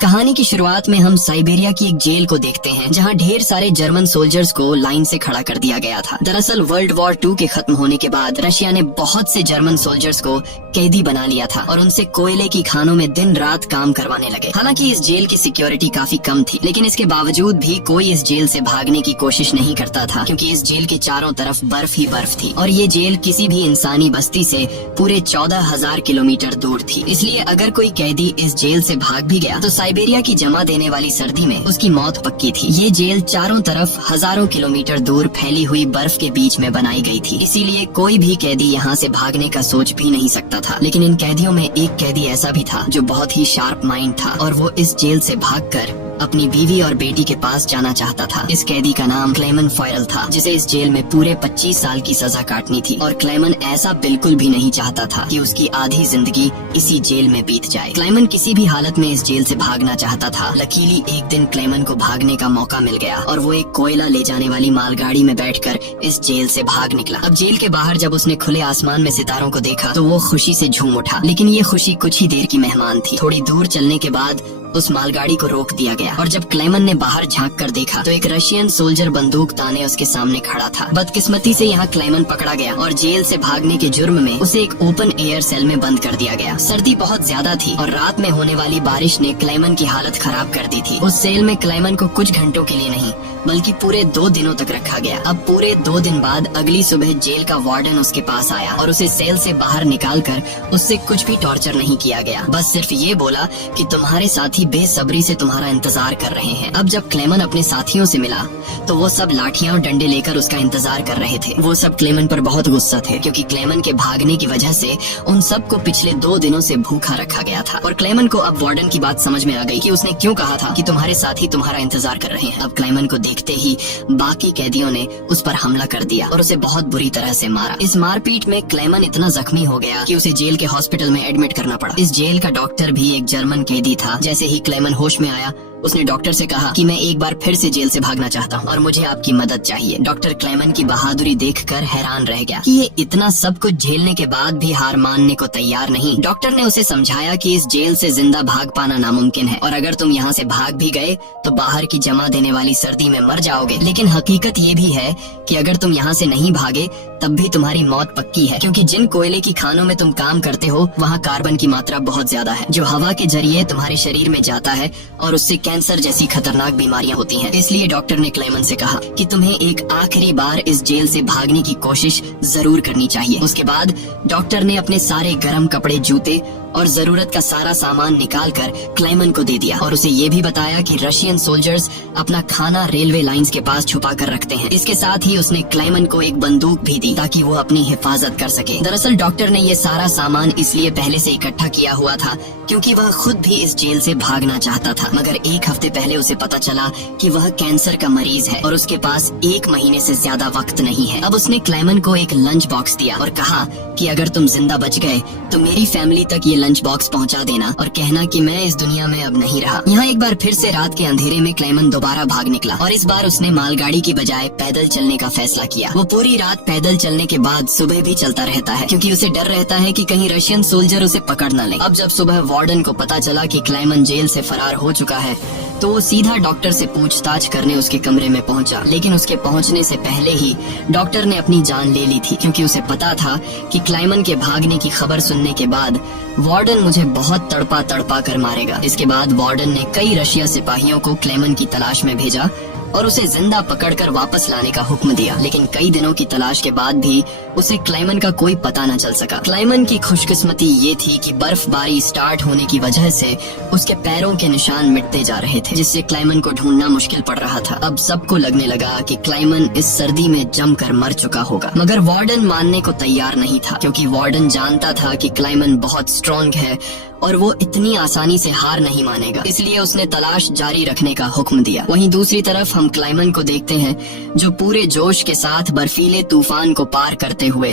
कहानी की शुरुआत में हम साइबेरिया की एक जेल को देखते हैं जहां ढेर सारे जर्मन सोल्जर्स को लाइन से खड़ा कर दिया गया था। दरअसल वर्ल्ड वॉर 2 के खत्म होने के बाद रशिया ने बहुत से जर्मन सोल्जर्स को कैदी बना लिया था और उनसे कोयले की खानों में दिन रात काम करवाने लगे। हालांकि इस जेल की सिक्योरिटी काफी कम थी, लेकिन इसके बावजूद भी कोई इस जेल से भागने की कोशिश नहीं करता था क्योंकि इस जेल के चारों तरफ बर्फ ही बर्फ थी और ये जेल किसी भी इंसानी बस्ती से पूरे 14,000 किलोमीटर दूर थी। इसलिए अगर कोई कैदी इस जेल से भाग भी गया तो साइबेरिया की जमा देने वाली सर्दी में उसकी मौत पक्की थी। ये जेल चारों तरफ हजारों किलोमीटर दूर फैली हुई बर्फ के बीच में बनाई गई थी, इसीलिए कोई भी कैदी यहाँ से भागने का सोच भी नहीं सकता था। लेकिन इन कैदियों में एक कैदी ऐसा भी था जो बहुत ही शार्प माइंड था और वो इस जेल से भागकर अपनी बीवी और बेटी के पास जाना चाहता था। इस कैदी का नाम क्लेमन फॉयरल था, जिसे इस जेल में पूरे 25 साल की सजा काटनी थी और क्लेमन ऐसा बिल्कुल भी नहीं चाहता था कि उसकी आधी जिंदगी इसी जेल में बीत जाए। क्लेमन किसी भी हालत में इस जेल से भागना चाहता था। लकीली एक दिन क्लेमन को भागने का मौका मिल गया और वो एक कोयला ले जाने वाली मालगाड़ी में बैठकर इस जेल से भाग निकला। अब जेल के बाहर जब उसने खुले आसमान में सितारों को देखा तो वो खुशी से झूम उठा, लेकिन ये खुशी कुछ ही देर की मेहमान थी। थोड़ी दूर चलने के बाद उस मालगाड़ी को रोक दिया गया और जब क्लेमन ने बाहर झांक कर देखा तो एक रशियन सोल्जर बंदूक ताने उसके सामने खड़ा था। बदकिस्मती से यहाँ क्लेमन पकड़ा गया और जेल से भागने के जुर्म में उसे एक ओपन एयर सेल में बंद कर दिया गया। सर्दी बहुत ज्यादा थी और रात में होने वाली बारिश ने क्लेमन की हालत खराब कर दी थी। उस सेल में क्लेमन को कुछ घंटों के लिए नहीं बल्कि पूरे 2 दिनों तक रखा गया। अब पूरे 2 दिन बाद अगली सुबह जेल का वार्डन उसके पास आया और उसे सेल से बाहर निकालकर उससे कुछ भी टॉर्चर नहीं किया गया। बस सिर्फ ये बोला कि तुम्हारे साथी बेसब्री से तुम्हारा इंतजार कर रहे हैं। अब जब क्लेमन अपने साथियों से मिला तो वो सब लाठियां और डंडे लेकर उसका इंतजार कर रहे थे। वो सब क्लेमन पर बहुत गुस्सा थे क्योंकि क्लेमन के भागने की वजह से उन सबको पिछले 2 दिनों से भूखा रखा गया था। और क्लेमन को अब वार्डन की बात समझ में आ गई कि उसने क्यों कहा था कि तुम्हारे साथी तुम्हारा इंतजार कर रहे हैं। अब क्लेमन को देखते ही बाकी कैदियों ने उस पर हमला कर दिया और उसे बहुत बुरी तरह से मारा। इस मारपीट में क्लेमन इतना जख्मी हो गया कि उसे जेल के हॉस्पिटल में एडमिट करना पड़ा। इस जेल का डॉक्टर भी एक जर्मन कैदी था। जैसे ही क्लेमन होश में आया उसने डॉक्टर से कहा कि मैं एक बार फिर से जेल से भागना चाहता हूँ और मुझे आपकी मदद चाहिए। डॉक्टर क्लेमन की बहादुरी देखकर हैरान रह गया कि ये इतना सब कुछ झेलने के बाद भी हार मानने को तैयार नहीं। डॉक्टर ने उसे समझाया कि इस जेल से जिंदा भाग पाना नामुमकिन है और अगर तुम यहाँ से भाग भी गए तो बाहर की जमा देने वाली सर्दी में मर जाओगे। लेकिन हकीकत ये भी है कि अगर तुम यहाँ से नहीं भागे तब भी तुम्हारी मौत पक्की है, क्योंकि जिन कोयले की खानों में तुम काम करते हो वहाँ कार्बन की मात्रा बहुत ज्यादा है जो हवा के जरिए तुम्हारे शरीर में जाता है और उससे कैंसर जैसी खतरनाक बीमारियां होती हैं। इसलिए डॉक्टर ने क्लेमन से कहा कि तुम्हें एक आखिरी बार इस जेल से भागने की कोशिश जरूर करनी चाहिए। उसके बाद डॉक्टर ने अपने सारे गर्म कपड़े, जूते और जरूरत का सारा सामान निकालकर क्लेमन को दे दिया और उसे ये भी बताया कि रशियन सोल्जर्स अपना खाना रेलवे लाइंस के पास छुपा कर रखते हैं। इसके साथ ही उसने क्लेमन को एक बंदूक भी दी ताकि वो अपनी हिफाजत कर सके। दरअसल डॉक्टर ने ये सारा सामान इसलिए पहले से इकट्ठा किया हुआ था क्योंकि वह खुद भी इस जेल से भागना चाहता था, मगर 1 हफ्ते पहले उसे पता चला कि वह कैंसर का मरीज है और उसके पास 1 महीने से ज्यादा वक्त नहीं है। अब उसने क्लेमन को एक लंच बॉक्स दिया और कहा कि अगर तुम जिंदा बच गए तो मेरी फैमिली तक ये लंच बॉक्स पहुंचा देना और कहना कि मैं इस दुनिया में अब नहीं रहा। यहाँ एक बार फिर से रात के अंधेरे में क्लेमन दोबारा भाग निकला और इस बार उसने मालगाड़ी की बजाय पैदल चलने का फैसला किया। वो पूरी रात पैदल चलने के बाद सुबह भी चलता रहता है क्योंकि उसे डर रहता है कि कहीं रशियन सोल्जर उसे पकड़ न ले। अब जब सुबह वार्डन को पता चला कि क्लेमन जेल से फरार हो चुका है तो वो सीधा डॉक्टर से पूछताछ करने उसके कमरे में पहुंचा, लेकिन उसके पहुंचने से पहले ही डॉक्टर ने अपनी जान ले ली थी क्योंकि उसे पता था कि क्लेमन के भागने की खबर सुनने के बाद वार्डन मुझे बहुत तड़पा तड़पा कर मारेगा। इसके बाद वार्डन ने कई रशिया सिपाहियों को क्लेमन की तलाश में भेजा और उसे जिंदा पकड़कर वापस लाने का हुक्म दिया, लेकिन कई दिनों की तलाश के बाद भी उसे क्लेमन का कोई पता न चल सका। क्लेमन की खुशकिस्मती ये थी कि बर्फबारी स्टार्ट होने की वजह से उसके पैरों के निशान मिटते जा रहे थे, जिससे क्लेमन को ढूंढना मुश्किल पड़ रहा था। अब सबको लगने लगा कि क्लेमन इस सर्दी में जमकर मर चुका होगा, मगर वार्डन मानने को तैयार नहीं था क्योंकि वार्डन जानता था कि क्लेमन बहुत स्ट्रॉन्ग है और वो इतनी आसानी से हार नहीं मानेगा, इसलिए उसने तलाश जारी रखने का हुक्म दिया। वहीं दूसरी तरफ हम क्लेमन को देखते हैं जो पूरे जोश के साथ बर्फीले तूफान को पार करते हुए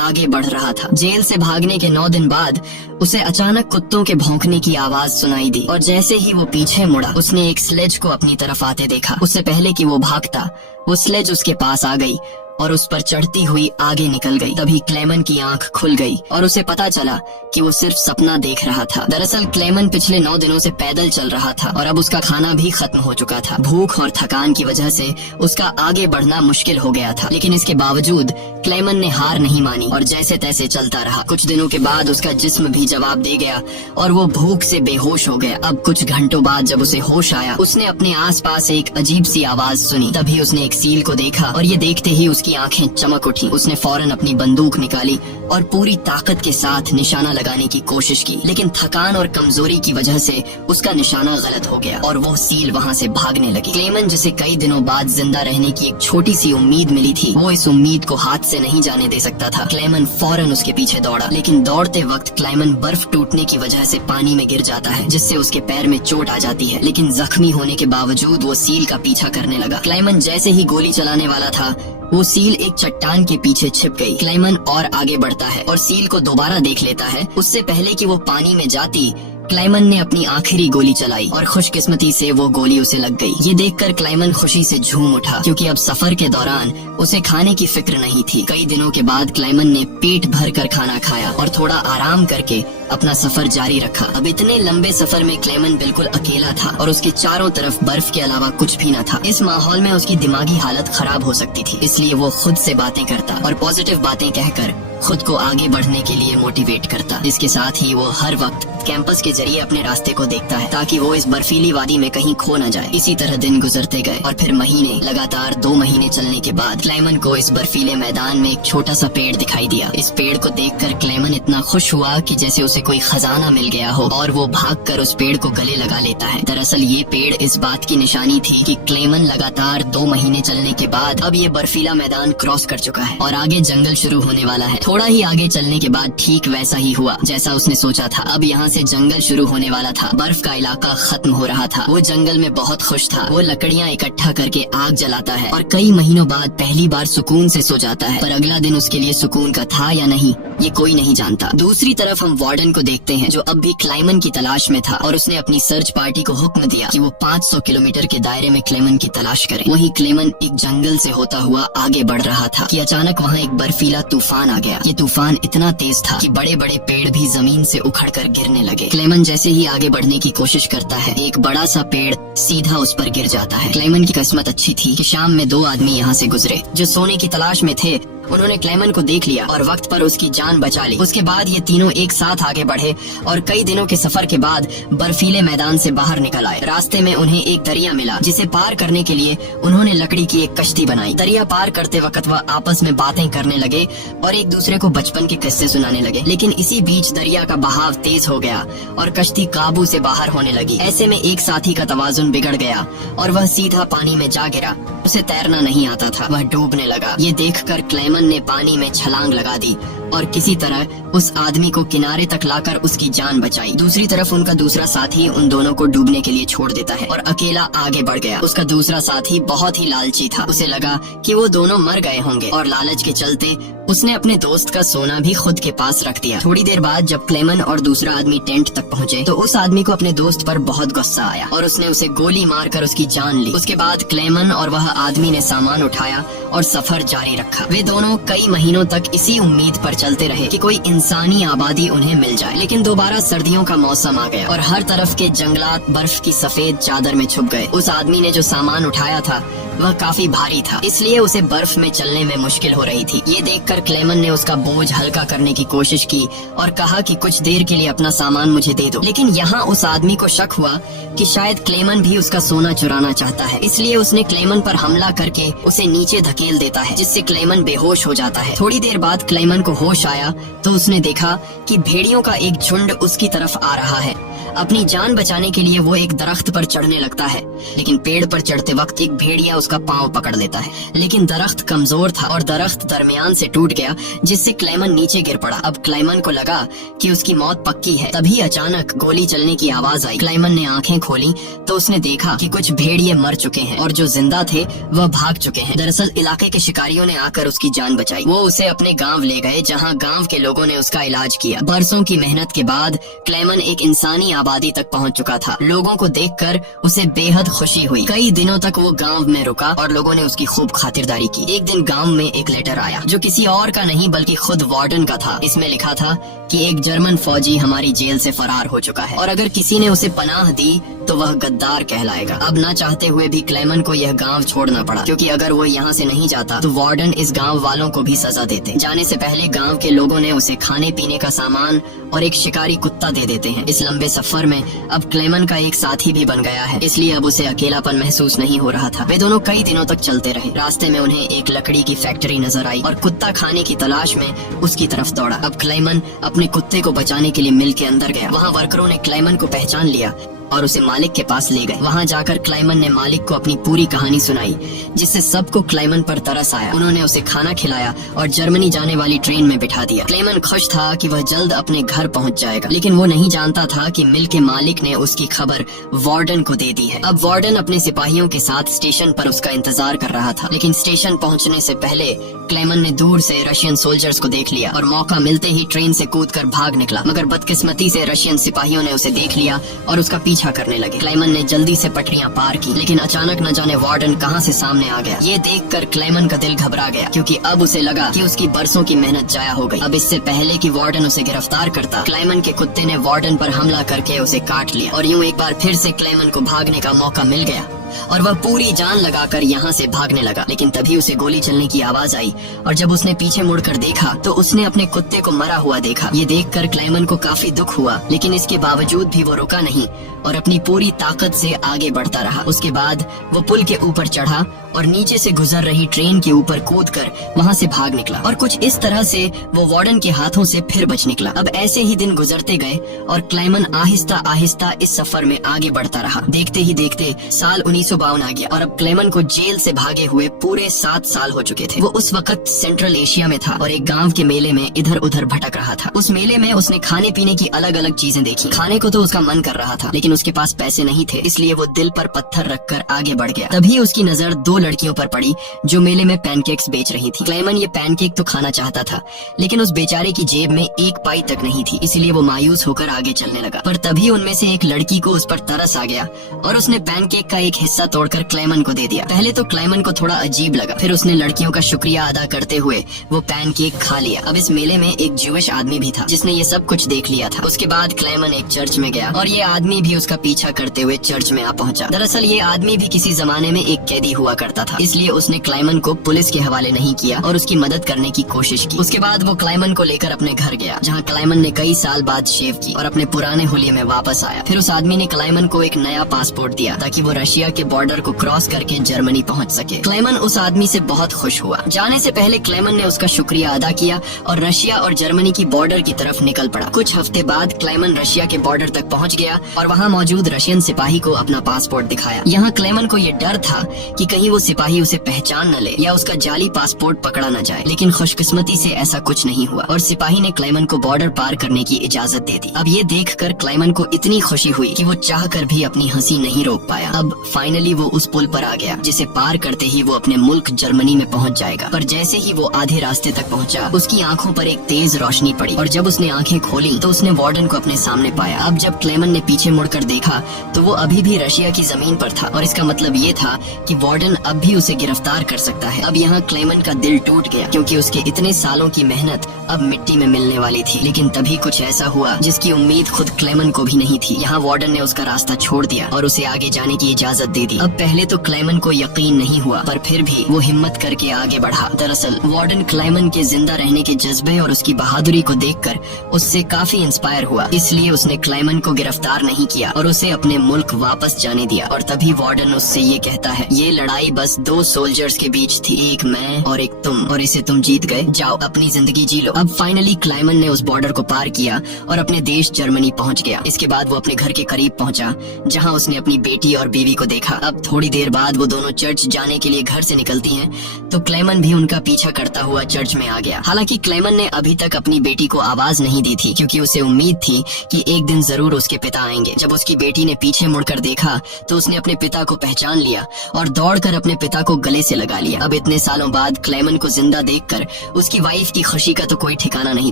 आगे बढ़ रहा था। जेल से भागने के 9 दिन बाद उसे अचानक कुत्तों के भौंकने की आवाज सुनाई दी और जैसे ही वो पीछे मुड़ा उसने एक स्लेज को अपनी तरफ आते देखा। उससे पहले कि वो भागता वो स्लेज उसके पास आ गई और उस पर चढ़ती हुई आगे निकल गई। तभी क्लेमन की आंख खुल गई और उसे पता चला कि वो सिर्फ सपना देख रहा था। दरअसल क्लेमन पिछले 9 दिनों से पैदल चल रहा था और अब उसका खाना भी खत्म हो चुका था। भूख और थकान की वजह से उसका आगे बढ़ना मुश्किल हो गया था, लेकिन इसके बावजूद क्लेमन ने हार नहीं मानी और जैसे तैसे चलता रहा। कुछ दिनों के बाद उसका जिस्म भी जवाब दे गया और वो भूख से बेहोश हो गया। अब कुछ घंटों बाद जब उसे होश आया, उसने अपने आसपास एक अजीब सी आवाज सुनी। तभी उसने एक सील को देखा और ये देखते ही उसकी आंखें चमक उठी। उसने फौरन अपनी बंदूक निकाली और पूरी ताकत के साथ निशाना लगाने की कोशिश की, लेकिन थकान और कमजोरी की वजह से उसका निशाना गलत हो गया और वो सील वहाँ से भागने लगी। क्लेमन, जिसे कई दिनों बाद जिंदा रहने की एक छोटी सी उम्मीद मिली थी, वो इस उम्मीद को हाथ से नहीं जाने दे सकता था। क्लेमन फौरन उसके पीछे दौड़ा, लेकिन दौड़ते वक्त क्लेमन बर्फ टूटने की वजह से पानी में गिर जाता है, जिससे उसके पैर में चोट आ जाती है। लेकिन जख्मी होने के बावजूद वो सील का पीछा करने लगा। क्लेमन जैसे ही गोली चलाने वाला था, वो सील एक चट्टान के पीछे छिप गई। क्लेमन और आगे बढ़ता है और सील को दोबारा देख लेता है। उससे पहले कि वो पानी में जाती, क्लेमन ने अपनी आखिरी गोली चलाई और खुशकिस्मती से वो गोली उसे लग गई। ये देखकर क्लेमन खुशी से झूम उठा, क्योंकि अब सफर के दौरान उसे खाने की फिक्र नहीं थी। कई दिनों के बाद क्लेमन ने पेट भर कर खाना खाया और थोड़ा आराम करके अपना सफर जारी रखा। अब इतने लंबे सफर में क्लेमन बिल्कुल अकेला था और उसके चारों तरफ बर्फ के अलावा कुछ भी न था। इस माहौल में उसकी दिमागी हालत खराब हो सकती थी, इसलिए वो खुद से बातें करता और पॉजिटिव बातें कहकर खुद को आगे बढ़ने के लिए मोटिवेट करता। इसके साथ ही वो हर वक्त कैंपस के जरिए अपने रास्ते को देखता है, ताकि वो इस बर्फीली वादी में कहीं खो न जाए। इसी तरह दिन गुजरते गए और फिर महीने, लगातार 2 महीने चलने के बाद क्लेमन को इस बर्फीले मैदान में एक छोटा सा पेड़ दिखाई दिया। इस पेड़ को देखकर क्लेमन इतना खुश हुआ कि जैसे उसे कोई खजाना मिल गया हो और वो भागकर उस पेड़ को गले लगा लेता है। दरअसल ये पेड़ इस बात की निशानी थी कि क्लेमन लगातार 2 महीने चलने के बाद अब ये बर्फीला मैदान क्रॉस कर चुका है और आगे जंगल शुरू होने वाला है। थोड़ा ही आगे चलने के बाद ठीक वैसा ही हुआ जैसा उसने सोचा था। अब यहाँ से जंगल शुरू होने वाला था। बर्फ का इलाका खत्म हो रहा था। वो जंगल में बहुत खुश था। वो लकड़ियाँ इकट्ठा करके आग जलाता है और कई महीनों बाद पहली बार सुकून से सो जाता है। पर अगला दिन उसके लिए सुकून का था या नहीं, ये कोई नहीं जानता। दूसरी तरफ हम वार्डन को देखते हैं, जो अब भी क्लेमन की तलाश में था और उसने अपनी सर्च पार्टी को हुक्म दिया कि वो 500 किलोमीटर के दायरे में क्लेमन की तलाश करें। वहीं क्लेमन एक जंगल से होता हुआ आगे बढ़ रहा था कि अचानक वहाँ एक बर्फीला तूफान आ गया। ये तूफान इतना तेज था कि बड़े बड़े पेड़ भी जमीन से उखड़कर गिरने लगे। क्लेमन जैसे ही आगे बढ़ने की कोशिश करता है, एक बड़ा सा पेड़ सीधा उस पर गिर जाता है। क्लेमन की किस्मत अच्छी थी कि शाम में 2 आदमी यहाँ से गुजरे जो सोने की तलाश में थे। उन्होंने क्लेमन को देख लिया और वक्त पर उसकी जान बचा ली। उसके बाद ये तीनों एक साथ आगे बढ़े और कई दिनों के सफर के बाद बर्फीले मैदान से बाहर निकल आए। रास्ते में उन्हें एक दरिया मिला, जिसे पार करने के लिए उन्होंने लकड़ी की एक कश्ती बनाई। दरिया पार करते वक्त वह आपस में बातें करने लगे और एक दूसरे को बचपन के किस्से सुनाने लगे। लेकिन इसी बीच दरिया का बहाव तेज हो गया और कश्ती काबू से बाहर होने लगी। ऐसे में एक साथी का तवाजुन बिगड़ गया और वह सीधा पानी में जा गिरा। उसे तैरना नहीं आता था, वह डूबने लगा। ये देखकर क्लेमन ने पानी में छलांग लगा दी और किसी तरह उस आदमी को किनारे तक लाकर उसकी जान बचाई। दूसरी तरफ उनका दूसरा साथी उन दोनों को डूबने के लिए छोड़ देता है और अकेला आगे बढ़ गया। उसका दूसरा साथी बहुत ही लालची था। उसे लगा कि वो दोनों मर गए होंगे और लालच के चलते उसने अपने दोस्त का सोना भी खुद के पास रख दिया। थोड़ी देर बाद जब क्लेमन और दूसरा आदमी टेंट तक पहुँचे तो उस आदमी को अपने दोस्त पर बहुत गुस्सा आया और उसने उसे गोली मारकर उसकी जान ली। उसके बाद क्लेमन और वह आदमी ने सामान उठाया और सफर जारी रखा। वे दोनों कई महीनों तक इसी उम्मीद पर चलते रहे कि कोई इंसानी आबादी उन्हें मिल जाए। लेकिन दोबारा सर्दियों का मौसम आ गया और हर तरफ के जंगलात बर्फ की सफेद चादर में छुप गए। उस आदमी ने जो सामान उठाया था वह काफी भारी था, इसलिए उसे बर्फ में चलने में मुश्किल हो रही थी। ये देखकर क्लेमन ने उसका बोझ हल्का करने की कोशिश की और कहा कि कुछ देर के लिए अपना सामान मुझे दे दो। लेकिन यहाँ उस आदमी को शक हुआ कि शायद क्लेमन भी उसका सोना चुराना चाहता है, इसलिए उसने क्लेमन पर हमला करके उसे नीचे धकेल देता है, जिससे क्लेमन बेहोश हो जाता है। थोड़ी देर बाद क्लेमन को होश आया तो उसने देखा कि भेड़ियों का एक झुंड उसकी तरफ आ रहा है। अपनी जान बचाने के लिए वो एक दरख्त पर चढ़ने लगता है, लेकिन पेड़ पर चढ़ते वक्त एक भेड़िया उसका पांव पकड़ लेता है। लेकिन दरख्त कमजोर था और दरख्त दरमियान से टूट गया, जिससे क्लेमन नीचे गिर पड़ा। अब क्लेमन को लगा कि उसकी मौत पक्की है। तभी अचानक गोली चलने की आवाज आई। क्लेमन ने आंखें खोली तो उसने देखा कि कुछ भेड़िए मर चुके हैं और जो जिंदा थे वह भाग चुके हैं। दरअसल इलाके के शिकारियों ने आकर उसकी जान बचाई। वो उसे अपने गाँव ले गए, जहाँ गाँव के लोगों ने उसका इलाज किया। बरसों की मेहनत के बाद क्लेमन एक इंसानी आबादी तक पहुंच चुका था। लोगों को देखकर उसे बेहद खुशी हुई। कई दिनों तक वो गांव में रुका। रुका और लोगों ने उसकी खूब खातिरदारी की। एक दिन गांव में एक लेटर आया जो किसी और का नहीं बल्कि खुद वार्डन का था। इसमें लिखा था कि एक जर्मन फौजी हमारी जेल से फरार हो चुका है और अगर किसी ने उसे पनाह दी तो वह गद्दार कहलाएगा। अब ना चाहते हुए भी क्लेमन को यह गांव छोड़ना पड़ा, क्योंकि अगर वो यहाँ से नहीं जाता तो वार्डन इस गांव वालों को भी सजा देते। जाने से पहले गांव के लोगों ने उसे खाने पीने का सामान और एक शिकारी कुत्ता दे देते हैं। इस लंबे सफर में अब क्लेमन का एक साथी भी बन गया है, इसलिए अब उसे अकेलापन महसूस नहीं हो रहा था। वे दोनों कई दिनों तक चलते रहे। रास्ते में उन्हें एक लकड़ी की फैक्ट्री नजर आई और कुत्ता खाने की तलाश में उसकी तरफ दौड़ा। अब क्लेमन अपने कुत्ते को बचाने के लिए मिल के अंदर गया। वहाँ वर्करों ने क्लेमन को पहचान लिया और उसे मालिक के पास ले गए। वहाँ जाकर क्लेमन ने मालिक को अपनी पूरी कहानी सुनाई, जिससे सबको क्लेमन पर तरस आया। उन्होंने उसे खाना खिलाया और जर्मनी जाने वाली ट्रेन में बिठा दिया। क्लेमन खुश था कि वह जल्द अपने घर पहुँच जाएगा, लेकिन वो नहीं जानता था कि मिल के मालिक ने उसकी खबर वार्डन को दे दी है। अब वार्डन अपने सिपाहियों के साथ स्टेशन पर उसका इंतजार कर रहा था, लेकिन स्टेशन पहुँचने से पहले क्लेमन ने दूर से रशियन सोल्जर्स को देख लिया और मौका मिलते ही ट्रेन से कूदकर भाग निकला। मगर बदकिस्मती से रशियन सिपाहियों ने उसे देख लिया और उसका पीछा करने लगे। क्लेमन ने जल्दी से पटरियां पार की, लेकिन अचानक न जाने वार्डन कहां से सामने आ गया। ये देखकर क्लेमन का दिल घबरा गया, क्योंकि अब उसे लगा कि उसकी बरसों की मेहनत जाया हो गई। अब इससे पहले कि वार्डन उसे गिरफ्तार करता, क्लेमन के कुत्ते ने वार्डन पर हमला करके उसे काट लिया और यूं एक बार फिर से क्लेमन को भागने का मौका मिल गया और वह पूरी जान लगाकर यहाँ से भागने लगा। लेकिन तभी उसे गोली चलने की आवाज आई और जब उसने पीछे मुड़कर देखा तो उसने अपने कुत्ते को मरा हुआ देखा। ये देखकर क्लेमन को काफी दुख हुआ, लेकिन इसके बावजूद भी वो रुका नहीं और अपनी पूरी ताकत से आगे बढ़ता रहा। उसके बाद वो पुल के ऊपर चढ़ा और नीचे से गुजर रही ट्रेन के ऊपर कूदकर वहाँ से भाग निकला और कुछ इस तरह से वो वार्डन के हाथों से फिर बच निकला। अब ऐसे ही दिन गुजरते गए और क्लेमन आहिस्ता आहिस्ता इस सफर में आगे बढ़ता रहा। देखते ही देखते साल 1952 आ गया और अब क्लेमन को जेल से भागे हुए पूरे 7 साल हो चुके थे। वो उस वक्त सेंट्रल एशिया में था और एक गांव के मेले में इधर उधर भटक रहा था। उस मेले में उसने खाने पीने की अलग अलग चीजें देखी। खाने को तो उसका मन कर रहा था, लेकिन उसके पास पैसे नहीं थे, इसलिए वो दिल पर पत्थर रखकर आगे बढ़ गया। तभी उसकी नजर 2 लड़कियों पर पड़ी जो मेले में पैनकेक्स बेच रही थी। क्लेमन ये पैनकेक तो खाना चाहता था, लेकिन उस बेचारे की जेब में 1 पाई तक नहीं थी, इसलिए वो मायूस होकर आगे चलने लगा। पर तभी उनमें से एक लड़की को उस पर तरस आ गया और उसने पैनकेक का एक हिस्सा तोड़कर क्लेमन को दे दिया। पहले तो क्लेमन को थोड़ा अजीब लगा, फिर उसने लड़कियों का शुक्रिया अदा करते हुए वो पैनकेक खा लिया। अब इस मेले में एक ज्यूइश आदमी भी था जिसने ये सब कुछ देख लिया था। उसके बाद क्लेमन एक चर्च में गया और ये आदमी भी उसका पीछा करते हुए चर्च में आ पहुंचा। दरअसल ये आदमी भी किसी जमाने में एक कैदी हुआ करता था, इसलिए उसने क्लेमन को पुलिस के हवाले नहीं किया और उसकी मदद करने की कोशिश की। उसके बाद वो क्लेमन को लेकर अपने घर गया, जहाँ क्लेमन ने कई साल बाद शेव की और अपने पुराने हुलिये में वापस आया। फिर उस आदमी ने क्लेमन को एक नया पासपोर्ट दिया ताकि वो रशिया के बॉर्डर को क्रॉस करके जर्मनी पहुंच सके। क्लेमन उस आदमी से बहुत खुश हुआ। जाने से पहले क्लेमन ने उसका शुक्रिया अदा किया और रशिया और जर्मनी की बॉर्डर की तरफ निकल पड़ा। कुछ हफ्ते बाद क्लेमन रशिया के बॉर्डर तक पहुंच गया और वहां मौजूद रशियन सिपाही को अपना पासपोर्ट दिखाया। यहाँ क्लेमन को ये डर था कि कहीं वो सिपाही उसे पहचान न ले या उसका जाली पासपोर्ट पकड़ा न जाए, लेकिन खुशकिस्मती से ऐसा कुछ नहीं हुआ और सिपाही ने क्लेमन को बॉर्डर पार करने की इजाजत दे दी। अब ये देखकर क्लेमन को इतनी खुशी हुई कि वो चाहकर भी अपनी हंसी नहीं रोक पाया। अब फाइनली वो उस पुल पर आ गया जिसे पार करते ही वो अपने मुल्क जर्मनी में पहुंच जाएगा। पर जैसे ही वो आधे रास्ते तक पहुंचा, उसकी आंखों पर एक तेज रोशनी पड़ी और जब उसने आंखें खोली तो उसने वार्डन को अपने सामने पाया। अब जब क्लेमन ने पीछे मुड़कर देखा तो वो अभी भी रशिया की जमीन पर था और इसका मतलब ये था कि वार्डन अब भी उसे गिरफ्तार कर सकता है। अब यहाँ क्लेमन का दिल टूट गया, क्योंकि उसके इतने सालों की मेहनत अब मिट्टी में मिलने वाली थी। लेकिन तभी कुछ ऐसा हुआ जिसकी उम्मीद खुद क्लेमन को भी नहीं थी। यहाँ वार्डन ने उसका रास्ता छोड़ दिया और उसे आगे जाने की इजाजत दे दी। अब पहले तो क्लेमन को यकीन नहीं हुआ, पर फिर भी वो हिम्मत करके आगे बढ़ा। दरअसल वार्डन क्लेमन के जिंदा रहने के जज्बे और उसकी बहादुरी को देखकर उससे काफी इंस्पायर हुआ, इसलिए उसने क्लेमन को गिरफ्तार नहीं किया और उसे अपने मुल्क वापस जाने दिया। और तभी वार्डन उससे ये कहता है, ये लड़ाई बस 2 सोल्जर्स के बीच थी, एक मैं और एक तुम, और इसे तुम जीत गए। जाओ अपनी जिंदगी जी लो। अब फाइनली क्लेमन ने उस बॉर्डर को पार किया और अपने देश जर्मनी पहुंच गया। इसके बाद वो अपने घर के करीब पहुंचा, जहां उसने अपनी बेटी और बीवी को देखा। अब थोड़ी देर बाद वो दोनों चर्च जाने के लिए घर से निकलती हैं, तो क्लेमन भी उनका पीछा करता हुआ चर्च में आ गया। हालांकि क्लेमन ने अभी तक अपनी बेटी को आवाज नहीं दी थी, क्योंकि उसे उम्मीद थी कि एक दिन जरूर उसके पिता आएंगे। जब उसकी बेटी ने पीछे मुड़कर देखा तो उसने अपने पिता को पहचान लिया और दौड़कर अपने अपने पिता को गले से लगा लिया। अब इतने सालों बाद क्लेमन को जिंदा देखकर उसकी वाइफ की खुशी का तो कोई ठिकाना नहीं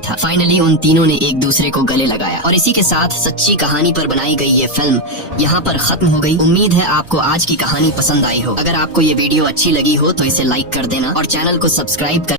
था। फाइनली उन तीनों ने एक दूसरे को गले लगाया और इसी के साथ सच्ची कहानी पर बनाई गई ये फिल्म यहाँ पर खत्म हो गई। उम्मीद है आपको आज की कहानी पसंद आई हो। अगर आपको ये वीडियो अच्छी लगी हो तो इसे लाइक कर देना और चैनल को सब्सक्राइब कर